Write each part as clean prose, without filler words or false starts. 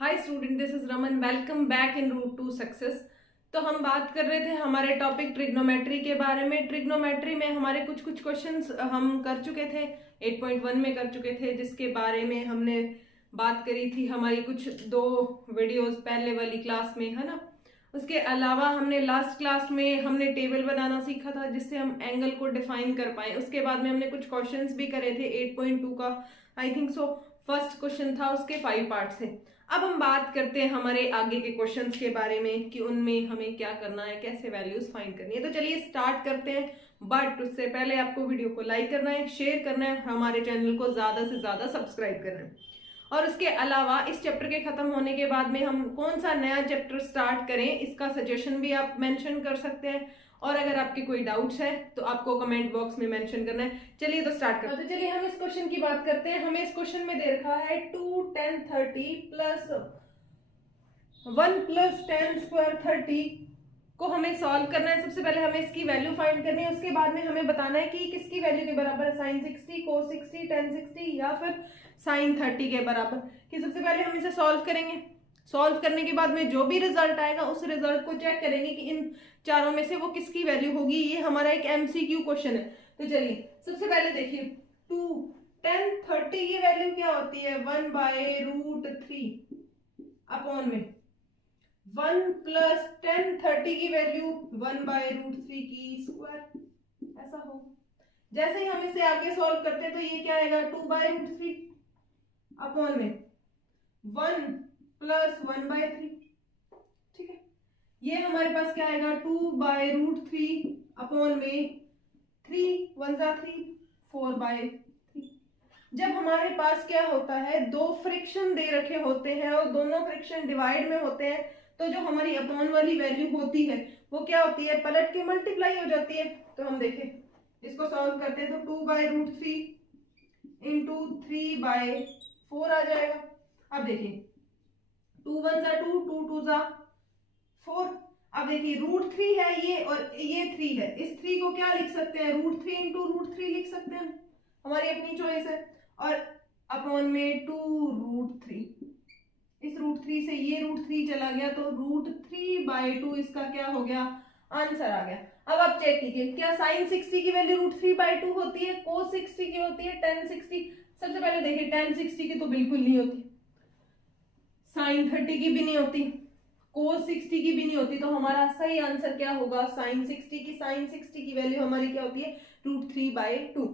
Hi student, this is Raman. Welcome back in route to success. तो हम बात कर रहे थे हमारे टॉपिक ट्रिग्नोमेट्री के बारे में। ट्रिग्नोमेट्री में हमारे कुछ क्वेश्चंस हम कर चुके थे, 8.1 में कर चुके थे, जिसके बारे में हमने बात करी थी हमारी कुछ 2 वीडियोस पहले वाली क्लास में, है ना। उसके अलावा हमने लास्ट क्लास में हमने टेबल बनाना सीखा था जिससे हम एंगल को डिफाइन कर पाए। उसके बाद में हमने कुछ क्वेश्चंस भी करे थे 8.2 का, I think so first question था, उसके 5 पार्ट्स थे। अब हम बात करते हैं हमारे आगे के क्वेश्चंस के बारे में कि उनमें हमें क्या करना है, कैसे वैल्यूज फाइंड करनी है। तो चलिए स्टार्ट करते हैं, बट उससे पहले आपको वीडियो को लाइक करना है, शेयर करना है, हमारे चैनल को ज्यादा से ज्यादा सब्सक्राइब करना है। और उसके अलावा इस चैप्टर के खत्म होने के बाद में हम कौन सा नया चैप्टर स्टार्ट करें, इसका सजेशन भी आप मेंशन कर सकते हैं। और अगर आपके कोई डाउट्स है तो आपको कमेंट बॉक्स में मेंशन करना है। चलिए तो स्टार्ट करते हैं। तो चलिए हम इस क्वेश्चन की बात करते हैं। हमें इस क्वेश्चन में दे रखा है 2 10 30 प्लस 1 प्लस 10 स्क्वायर 30 को हमें सॉल्व करना है। सबसे पहले हमें इसकी वैल्यू फाइंड करनी है। उसके बाद में हमें बताना है कि किसकी वैल्यू के बराबर है, साइन 60, कोस 60, टेन 60 या फिर साइन 30 के बराबर। कि सबसे पहले हम इसे सॉल्व करेंगे। सॉल्व करने के बाद में जो भी रिजल्ट आएगा उस रिजल्ट को चेक करेंगे कि इन चारों में से वो किसकी वैल्यू होगी। ये हमारा एक एमसीक्यू क्वेश्चन है। तो चलिए सबसे पहले देखिए 2 10 30 की वैल्यू क्या होती है, 1/√3 अपॉन में 1 प्लस 10 30 की वैल्यू 1/√3 की स्क्वायर, ऐसा हो। जैसे ही हम इसे आगे सॉल्व करते हैं तो ये क्या आएगा, 2/√3 अपॉन में 1 प्लस 1/3। ठीक है, ये हमारे पास क्या आएगा, 2/√3 अपॉन में 3 1 जा 3 4/3। जब हमारे पास क्या होता है, 2 फ्रिक्शन दे रखे होते हैं और दोनों फ्रिक्शन डिवाइड में होते हैं, तो जो हमारी अपॉन वाली वैल्यू होती है वो क्या होती है, पलट के मल्टीप्लाई हो जाती है। तो हम देखें इसको सॉल्व करते हैं तो 2/√3 इंटू 3/4 आ जाएगा। अब देखिए 2 1 जा 2 2 2 जा 4। अब देखिए √3 है ये और ये 3 है, इस 3 को क्या लिख सकते हैं, √3 इंटू √3 लिख सकते हैं, हमारी अपनी चॉइस है। और अपॉन में 2√3, इस √3 से ये √3 चला गया तो √3/2 इसका क्या हो गया, आंसर आ गया। अब आप चेक कीजिए क्या साइन 60 की वैल्यू √3/2 होती है, कोस 60 की होती है, टेन 60। सबसे पहले देखिए टेन 60 की तो बिल्कुल नहीं होती, साइन 30 की भी नहीं होती, कोस 60 की भी नहीं होती। तो हमारा सही आंसर क्या होगा, साइन 60 की। साइन 60 की वैल्यू हमारी क्या होती है, √3/2।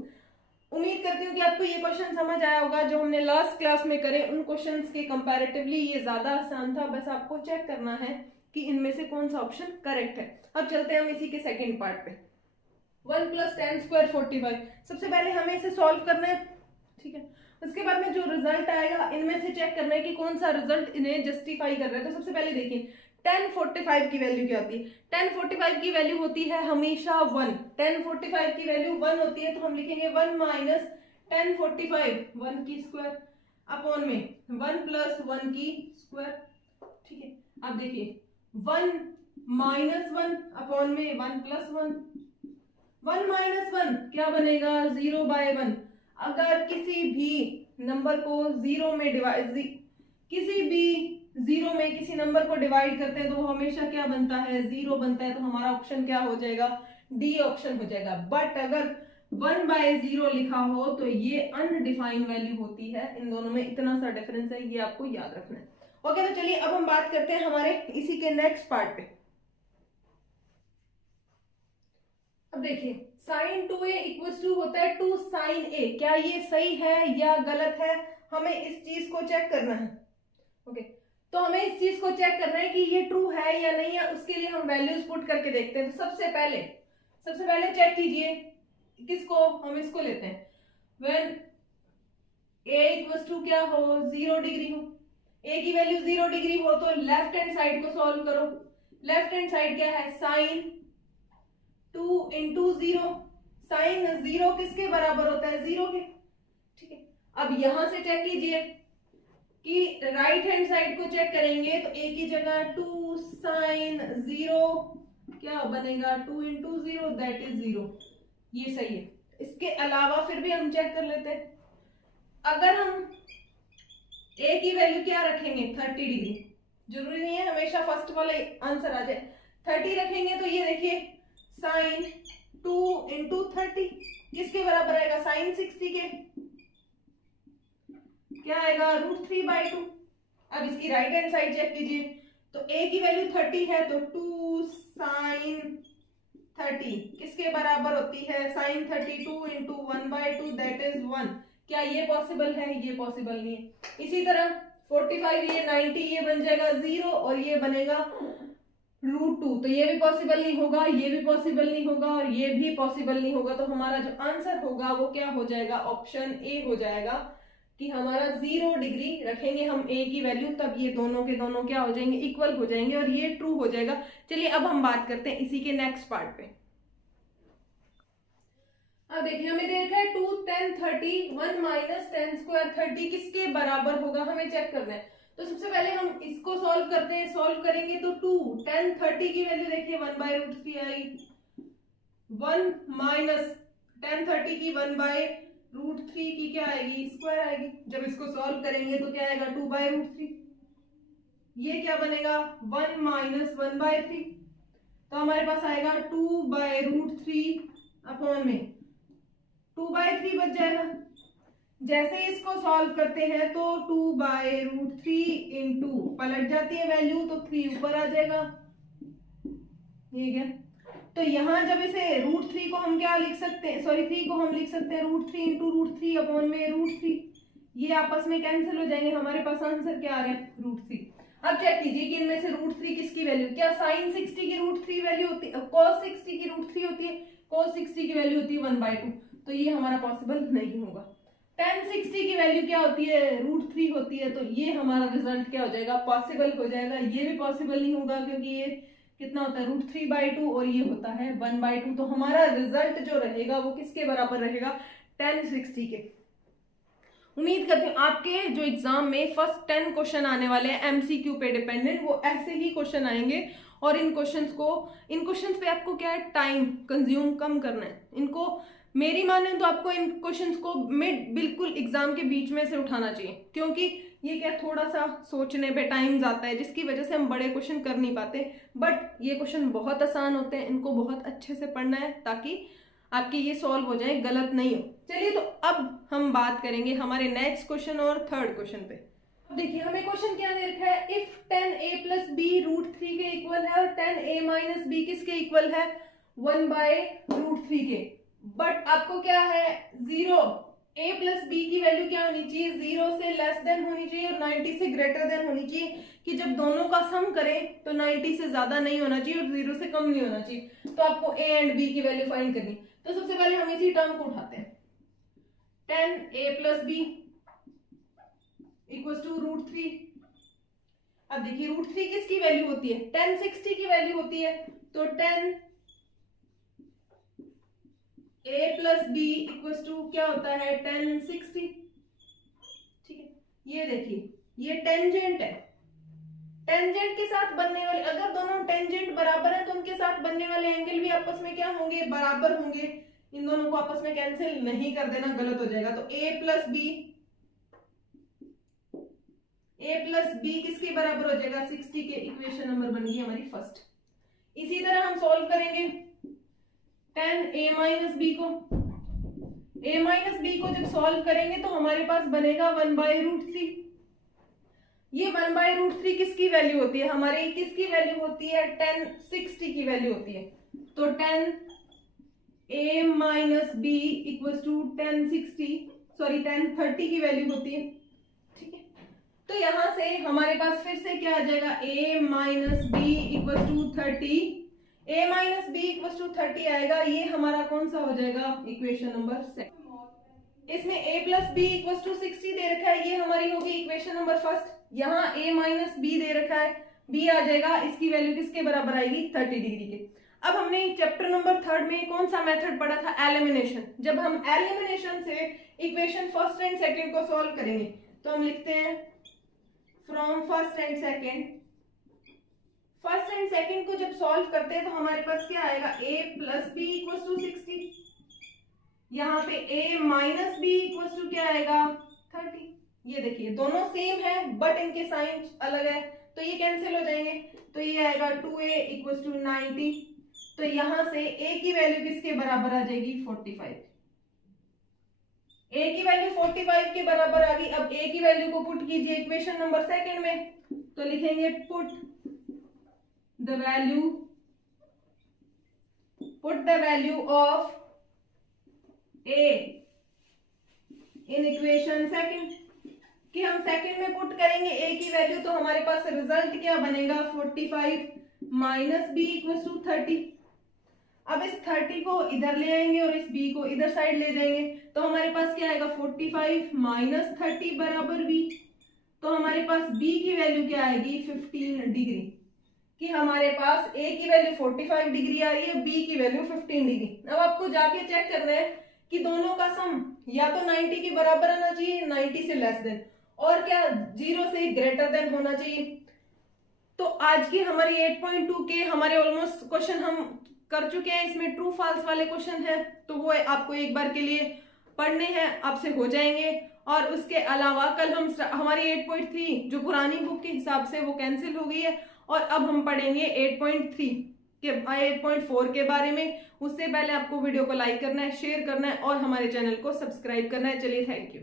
उम्मीद करती हूँ कि आपको ये क्वेश्चन समझ आया होगा। जो हमने लास्ट क्लास में करे उन क्वेश्चंस के कंपैरेटिवली ये ज्यादा आसान था। बस आपको चेक करना है कि इनमें से कौन सा ऑप्शन करेक्ट है। अब चलते हैं हम इसी के सेकंड पार्ट पे। 1 प्लस 10 स्क्वायर 45। सबसे पहले हमें इसे सॉल्व करना है, ठीक है। उसके बाद में जो रिजल्ट आएगा इनमें से चेक करना है कि कौन सा रिजल्ट इन्हें जस्टिफाई कर रहा है। तो सबसे पहले देखिए 1045 की वैल्यू क्या होती है। 1045 की वैल्यू होती है हमेशा 1। 1045 की वैल्यू 1 होती है तो हम लिखेंगे 1 माइनस 1045 1 की स्क्वायर अपॉन में 1 प्लस 1 की स्क्वायर। ठीक है, अब देखिए 1 माइनस 1 अपॉन में 1 प्लस 1। 1 माइनस 1 क्या बनेगा, 0/1। अगर किसी भी नंबर को जीरो में डिवाइड, किसी भी जीरो में किसी नंबर को डिवाइड करते हैं तो वो हमेशा क्या बनता है, 0 बनता है। तो हमारा ऑप्शन क्या हो जाएगा, डी ऑप्शन हो जाएगा। बट अगर 1/0 लिखा हो तो ये अनडिफाइंड वैल्यू होती है। इन दोनों में इतना सा डिफरेंस है, ये आपको याद रखना है। ओके, तो चलिए अब हम बात करते हैं हमारे इसी के नेक्स्ट पार्ट पे। अब देखिए साइन 2a इक्वल टू होता है 2 साइन a। क्या ये सही है या गलत है, हमें इस चीज को चेक करना है। ओके, तो हमें इस चीज को चेक करना है कि ये ट्रू है या नहीं है। उसके लिए हम वैल्यूज पुट करके देखते हैं। तो सबसे पहले चेक कीजिए किसको, हम इसको लेते हैं। व्हेन a इक्वल टू क्या हो, 0 डिग्री हो, a की वैल्यू 0 डिग्री हो तो लेफ्ट हैंड साइड को सॉल्व करो। लेफ्ट हैंड साइड क्या है, साइन 2 इंटू 0। साइन 0 किसके बराबर होता है, 0 के। ठीक है, अब यहां से चेक कीजिए कि राइट हैंड साइड को चेक करेंगे तो a की जगह 2 साइन 0 क्या बनेगा, 2 इंटू 0 दैट इज 0। ये सही है। इसके अलावा फिर भी हम चेक कर लेते हैं। अगर हम ए की वैल्यू क्या रखेंगे 30 डिग्री, जरूरी नहीं है हमेशा फर्स्ट वाला आंसर आ जाए, 30 रखेंगे तो ये देखिए साइन 2 इंटू 30 किसके बराबर आएगा, साइन 60 के, क्या आएगा √3/2। अब इसकी राइट हैंड साइड चेक कीजिए, तो a की वैल्यू 30 है तो 2 साइन 30 किसके बराबर होती है, साइन 32 इंटू 1/2 दैट इज 1। क्या ये पॉसिबल है, ये पॉसिबल नहीं है। इसी तरह 45 ये 90 ये बन जाएगा 0 और ये बनेगा √2, तो ये भी पॉसिबल नहीं होगा, ये भी पॉसिबल नहीं होगा और ये भी पॉसिबल नहीं होगा। तो हमारा जो आंसर होगा वो क्या हो जाएगा, ऑप्शन ए हो जाएगा कि हमारा 0 डिग्री रखेंगे हम a की वैल्यू, तब ये दोनों के दोनों क्या हो जाएंगे, इक्वल हो जाएंगे और ये ट्रू हो जाएगा। चलिए अब हम बात करते हैं इसी के नेक्स्ट पार्ट पे। अब देखिए हमें दे रखा है 2 10 30 1 माइनस 10 स्क्वायर 30 किसके बराबर होगा, हमें चेक करना है। तो सबसे पहले हम इसको सॉल्व करते हैं, सॉल्व करेंगे तो 2 10 30 की वैल्यू देखिए 1/√3 आई, 1 माइनस 10 30 की 1/√3 की क्या आएगी, स्क्वायर आएगी। जब इसको सॉल्व करेंगे तो क्या आएगा 2/√3, ये क्या बनेगा 1 माइनस 1/3, तो हमारे पास आएगा 2/√3 अपॉन में 2/3 बच जाएगा। जैसे इसको सॉल्व करते हैं तो 2/√3 इंटू पलट जाती है वैल्यू तो 3 ऊपर आ जाएगा, ठीक है। तो यहाँ जब इसे √3 को हम क्या लिख सकते हैं, सॉरी 3 को हम लिख सकते हैं √3 इंटू √3 अपॉन में √3, ये आपस में कैंसिल हो जाएंगे, हमारे पास आंसर क्या आ रहा है √3। अब चेक कीजिए कि इनमें से √3 किसकी वैल्यू, क्या साइन 60 की √3 वैल्यू होती है, cos 60 की √3 होती है, cos 60 की वैल्यू होती है 1/2, तो ये हमारा पॉसिबल नहीं होगा। tan 60 की वैल्यू क्या होती है, √3 होती है, तो ये हमारा रिजल्ट क्या हो जाएगा, पॉसिबल हो जाएगा। ये भी पॉसिबल नहीं होगा क्योंकि ये कितना होता है √3/2 और ये होता है 1/2, तो हमारा रिजल्ट जो रहेगा वो किसके बराबर रहेगा, tan 60 के। उम्मीद करती हूँ आपके जो एग्जाम में फर्स्ट 10 क्वेश्चन आने वाले हैं एमसीक्यू पे डिपेंडेंट, वो ऐसे ही क्वेश्चन आएंगे और इन क्वेश्चंस पे आपको क्या है, टाइम कंज्यूम कम करना है। इनको मेरी माने तो आपको इन क्वेश्चंस को बिल्कुल एग्जाम के बीच में से उठाना चाहिए, क्योंकि ये क्या थोड़ा सा सोचने पे टाइम जाता है जिसकी वजह से हम बड़े क्वेश्चन कर नहीं पाते, बट ये क्वेश्चन बहुत आसान होते हैं, इनको बहुत अच्छे से पढ़ना है ताकि आपके ये सॉल्व हो जाए, गलत नहीं हो। चलिए तो अब हम बात करेंगे हमारे नेक्स्ट क्वेश्चन और थर्ड क्वेश्चन पे। देखिए हमें क्वेश्चन क्या दे रखा है, इफ 10a प्लस b √3 के इक्वल है और 10a माइनस b किसके इक्वल है, 1/√3 के। बट आपको क्या है 0 a प्लस b की वैल्यू क्या होनी चाहिए, 0 से लेस देन होनी चाहिए और 90 से ग्रेटर देन होनी चाहिए, कि जब दोनों का सम करें तो 90 से ज्यादा नहीं होना चाहिए और 0 से कम नहीं होना चाहिए। तो आपको a एंड b की वैल्यू फाइंड करनी। तो सबसे पहले हम इसी टर्म को उठाते हैं, 10a plus b equal to √3। अब देखिए √3 किसकी वैल्यू होती है, tan 60 की वैल्यू होती है, तो 10a plus b equal to क्या होता है tan 60, ठीक है। ये देखिए ये टेंजेंट है, टेंजेंट के साथ बनने वाले, अगर दोनों टेंजेंट बराबर है तो उनके साथ बनने वाले एंगल भी आपस में क्या होंगे, बराबर होंगे। इन दोनों को आपस में कैंसिल नहीं कर देना, गलत हो जाएगा। तो a प्लस b किसके बराबर हो जाएगा, 60 के। इक्वेशन नंबर बन गई हमारी फर्स्ट। इसी तरह हम सॉल्व करेंगे 10a माइनस b को जब सॉल्व करेंगे तो हमारे पास बनेगा 1/√3। ये 1/√3 किसकी वैल्यू होती है, हमारी किसकी वैल्यू होती है, tan 60 की वैल्यू होती है। तो 10a minus b equal to tan 30 की वैल्यू होती है, ठीक है। तो यहां से हमारे पास फिर से क्या आ जाएगा, a minus b equal to 30 आएगा। ये हमारा कौन सा हो जाएगा, इक्वेशन नंबर 2। इसमें a plus b equal to 60 दे रखा है, ये हमारी होगी इक्वेशन नंबर फर्स्ट। यहाँ a माइनस b दे रखा है, b आ जाएगा, इसकी वैल्यू किसके बराबर आएगी, 30 डिग्री के। अब हमने चैप्टर नंबर 3 में कौन सा मेथड पढ़ा था, एलिमिनेशन। जब हम एलिमिनेशन से इक्वेशन फर्स्ट एंड सेकंड को सॉल्व करेंगे तो हम लिखते हैं फ्रॉम फर्स्ट एंड सेकंड को जब सॉल्व करते हैं तो हमारे पास क्या आएगा, a plus b equal to 60, यहाँ पे a minus b equal to क्या आएगा 30। ये देखिए दोनों सेम है बट इनके साइन अलग है, तो ये कैंसिल हो जाएंगे। तो ये आएगा 2a इक्वल टू 90। तो यहां से a की वैल्यू किसके बराबर आ जाएगी 45। a की वैल्यू 45 के बराबर आ गई। अब a की वैल्यू को पुट कीजिए इक्वेशन नंबर सेकंड में, तो लिखेंगे put the value of a in equation second, कि हम सेकंड में पुट करेंगे a की वैल्यू, तो हमारे पास रिजल्ट क्या बनेगा 45 माइनस बी इक्वल टू 30। अब इस 30 को इधर ले आएंगे और इस b को इधर साइड ले जाएंगे, तो हमारे पास क्या आएगा 45 माइनस 30 बराबर b। तो हमारे पास b की वैल्यू क्या आएगी 15 डिग्री, कि हमारे पास a की वैल्यू 45 डिग्री आ रही है, b की वैल्यू 15 डिग्री। अब आपको जाके चेक करना है कि दोनों का सम या तो 90 के बराबर आना चाहिए, 90 से लेस देन, और क्या 0 से ग्रेटर देन होना चाहिए। तो आज की हमारी 8.2 के हमारे ऑलमोस्ट क्वेश्चन हम कर चुके हैं। इसमें ट्रू फॉल्स वाले क्वेश्चन है, तो वो आपको एक बार के लिए पढ़ने हैं, आपसे हो जाएंगे। और उसके अलावा कल हम हमारी 8.3 जो पुरानी बुक के हिसाब से वो कैंसिल हो गई है, और अब हम पढ़ेंगे 8.4 के बारे में। उससे पहले आपको वीडियो को लाइक करना है, शेयर करना है और हमारे चैनल को सब्सक्राइब करना है। चलिए, थैंक यू।